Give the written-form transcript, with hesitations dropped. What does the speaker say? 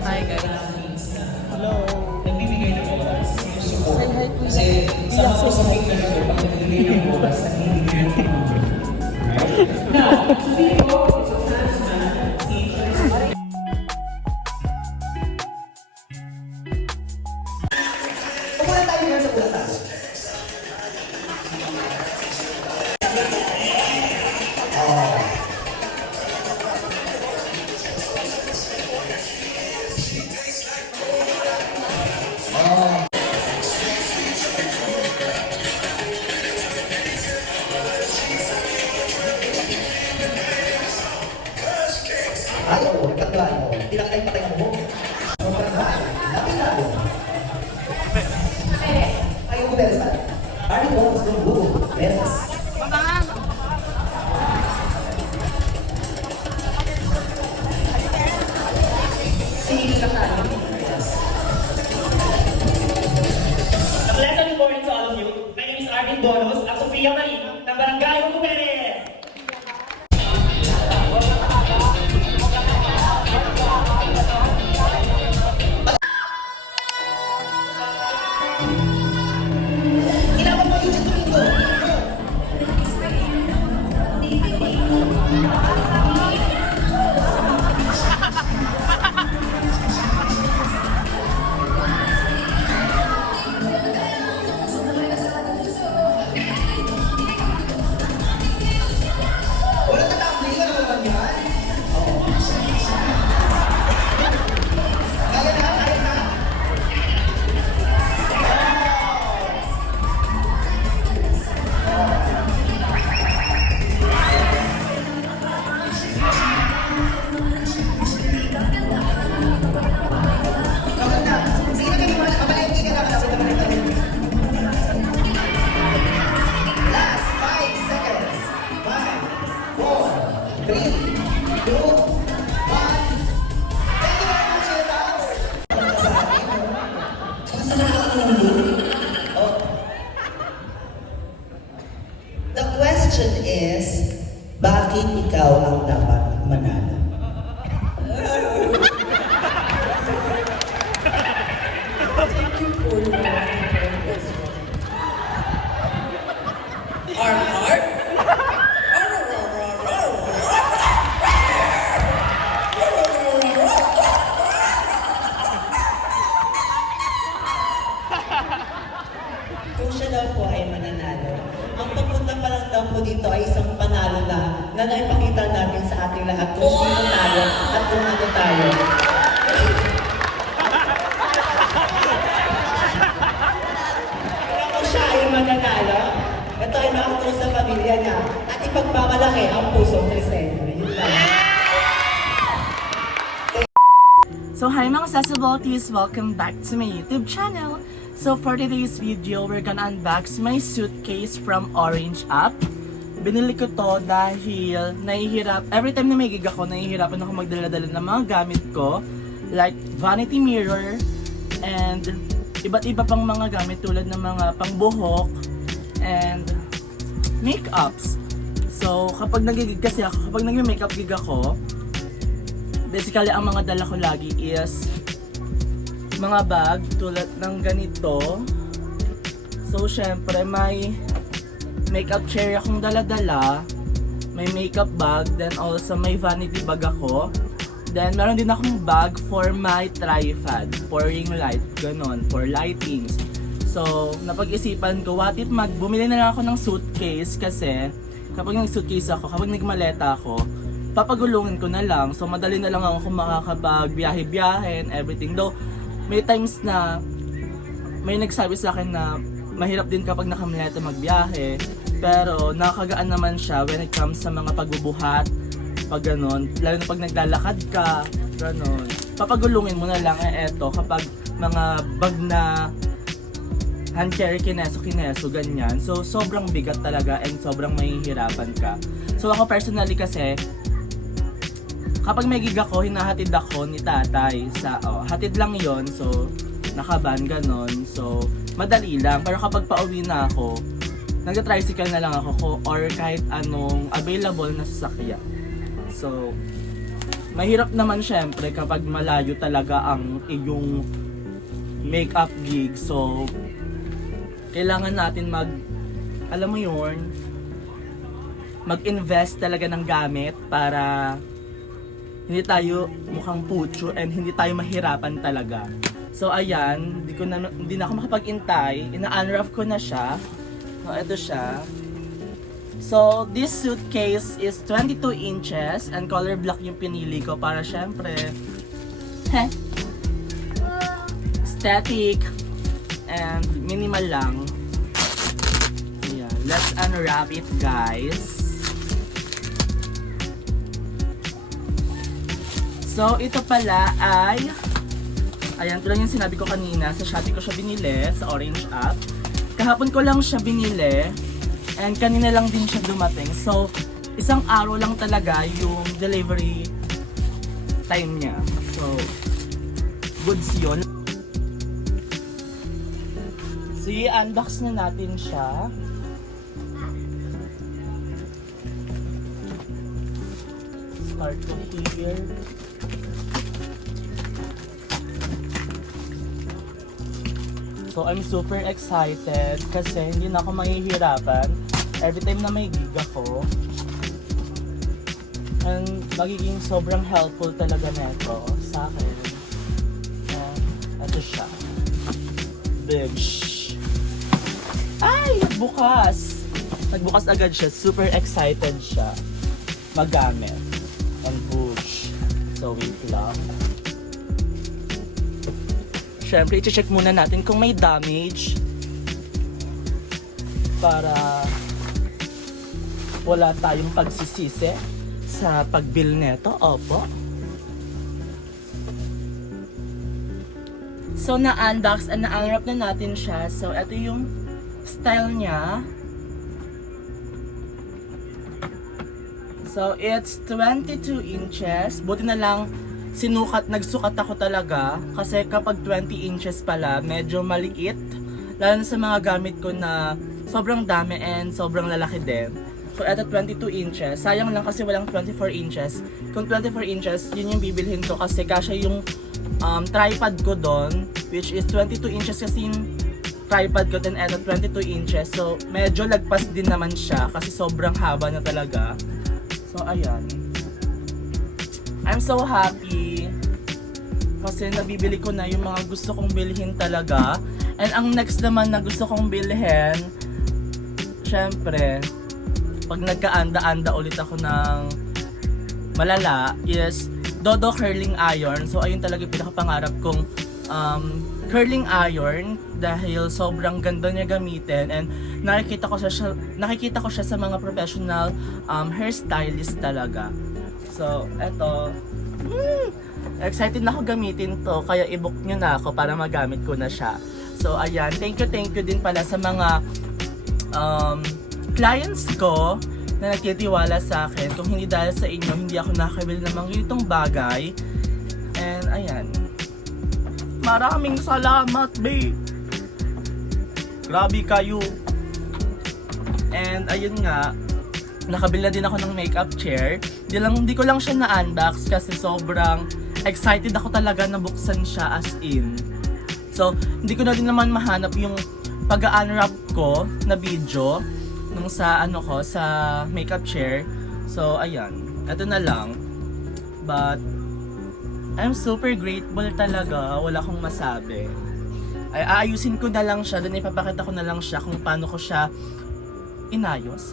Hi guys. Hello. Nagbibigay ng oras. Say hi to Kasi sa mga pasapit na lugar, pag nagbibigay ng oras, nagbibigay ng tumulong. Right? Now, before it's a transplant, teachers. Kumuna tayo ngayon sa bulatan. Ay, oo, nagkatuan mo. Pinakatay patay mo. Sobrang high. Lapit-lapit. Ay, yung beres pa. Ari ko, gusto ng buo. Beres. Sige lang tayo. Yes. A pleasant morning to all of you. My name is Arvin Bonos at Sofia Marie ng Barangay Hugo Perez. Kailangan mo yung Domingo. Wala na tumbling, ano naman yan? Oo. Kaya na, kaya na. Okay na. Sige na kayo muna. Mabalengke ka na. Kasi nabalik ka rin. Last 5 seconds. 5, 4, 3, 2, 1. Thank you very much, Yetals. Sa akin, basta nakakatulog. Oh. The question is, bakit ikaw ang dapat manalo? Thank you for your question. Kung siya daw po ay mananalo, ang pagpunta pa lang daw po dito ay isang panalo na naipakita natin sa ating lahat kung sino tayo at kung ano tayo. Kung siya ay mananalo, ito ay makatulong sa pamilya niya at ipagmamalaki ang pusong Criseño. Yun lang. So hi mga accessibilities, welcome back to my YouTube channel. So for today's video, we're gonna unbox my suitcase from Orange App. Binili ko to dahil every time na may gig ako, nahihirapan ako magdala-dala ng mga gamit ko. Like vanity mirror and iba't iba pang mga gamit tulad ng mga pangbuhok and makeups. So kapag nagigig kasi ako, kapag nag-makeup gig ako, basically ang mga dala ko lagi is mga bag tulad ng ganito. So syempre may makeup chair akong dala-dala, may makeup bag, then also may vanity bag ako. Then meron din akong bag for my tripod, for ring light, ganon, for lightings. So napag-isipan ko, what if bumili na lang ako ng suitcase kasi kapag nag-suitcase ako, kapag nagmaleta ako, papagulungin ko na lang. So madali na lang ako makakapag-biyahe-biyahe and everything. Though may times na may nagsabi sa akin na mahirap din kapag nakamaleta magbiyahe, pero nakakagaan naman siya when it comes sa mga pagbubuhat, pag ganon, lalo na pag naglalakad ka, ganon. Papagulungin mo na lang, eto, kapag mga bag na hand carry kineso, ganyan. So sobrang bigat talaga and sobrang mahihirapan ka. So ako personally kasi, kapag may gig ako, hinahatid ako ni tatay sa, hatid lang yon, so nakaban ganon, so madali lang. Pero kapag pauwi na ako, nag-tricycle na lang ako or kahit anong available na sasakyan. So mahirap naman syempre kapag malayo talaga ang iyong makeup gig. So, kailangan natin alam mo yun, mag-invest talaga ng gamit para hindi tayo mukhang putyo and hindi tayo mahirapan talaga. So, ayan, hindi na ako makapag-intay. Ina-unwrap ko na siya. So, ito siya. So, this suitcase is 22 inches and color black yung pinili ko para syempre, aesthetic and minimal lang. Ayan, let's unwrap it, guys. So, ito pala ay, ayan, ito lang yung sinabi ko kanina, sa Shopee ko siya binili, sa Orange app. Kahapon ko lang siya binili. And kanina lang din siya dumating. So, isang araw lang talaga yung delivery time niya. So, goods yun. So, i-unbox na natin siya. Start to here. So, I'm super excited kasi hindi na ako mahihirapan every time na may gig ako. And magiging sobrang helpful talaga neto sa akin. Ito siya. Bitch. Ay! Nagbukas! Nagbukas agad siya. Super excited siya magamit. And boosh. So, wait lang. Siyempre, i-check muna natin kung may damage para wala tayong pagsisisi sa pag-bill neto. Opo. So, na-unbox and na-unwrap na natin siya. So, ito yung style niya. So, it's 22 inches. Buti na lang nagsukat ako talaga. Kasi kapag 20 inches pala, medyo maliit. Lalo na sa mga gamit ko na sobrang dami and sobrang lalaki din. So, eto 22 inches. Sayang lang kasi walang 24 inches. Kung 24 inches, yun yung bibilhin ko kasi kasya yung tripod ko doon, which is 22 inches kasi yung tripod ko, then eto 22 inches. So, medyo lagpas din naman siya kasi sobrang haba na talaga. So, ayan. I'm so happy kasi nabibili ko na yung mga gusto kong bilhin talaga. And ang next naman na gusto kong bilhin, syempre, pag nagkaanda-anda ulit ako ng malala, is Dodo Curling Iron. So, ayun talaga yung pinakapangarap kong curling iron dahil sobrang ganda niya gamitin and nakikita ko siya sa mga professional hairstylist talaga. So, eto. Excited na ako gamitin to, kaya i-book nyo na ako para magamit ko na siya. So, ayan. Thank you din pala sa mga clients ko na nagtitiwala sa akin. Kung hindi dahil sa inyo, hindi ako nakakabili ng mga ganitong bagay. And ayan. Maraming salamat, babe. Grabe kayo. And ayun nga, nakabili na din ako ng makeup chair. Hindi ko lang siya na-unbox kasi sobrang excited ako talaga na buksan siya as in. So, hindi ko na din naman mahanap yung pag-unwrap ko na video nung sa sa makeup chair. So, ayan. Ito na lang. But, I'm super grateful talaga. Wala akong masabi. Ay, aayusin ko na lang siya. Then ipapakita ko na lang siya kung paano ko siya inayos.